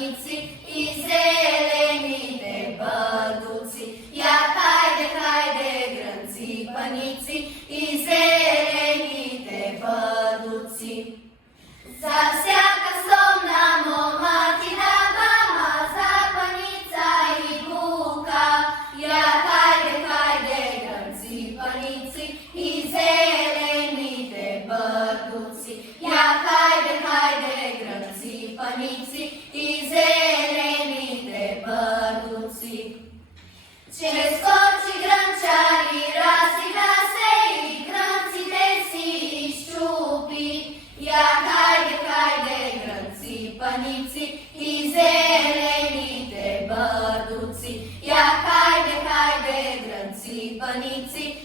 паниці і зелені де бадуці. Як хайде гранці паниці і зелені де бадуці. За всяка словна моматіна мама, за паніця і бука. Як хайде гранці паниці і зелені де бадуці. Як хайде гранці паниці і зелені де бадуці. Через кочі гранчарі раз і гранці тесі і щупі. Як хайде гранці паниці і зелені де бадуці. Як хайде гранці паниці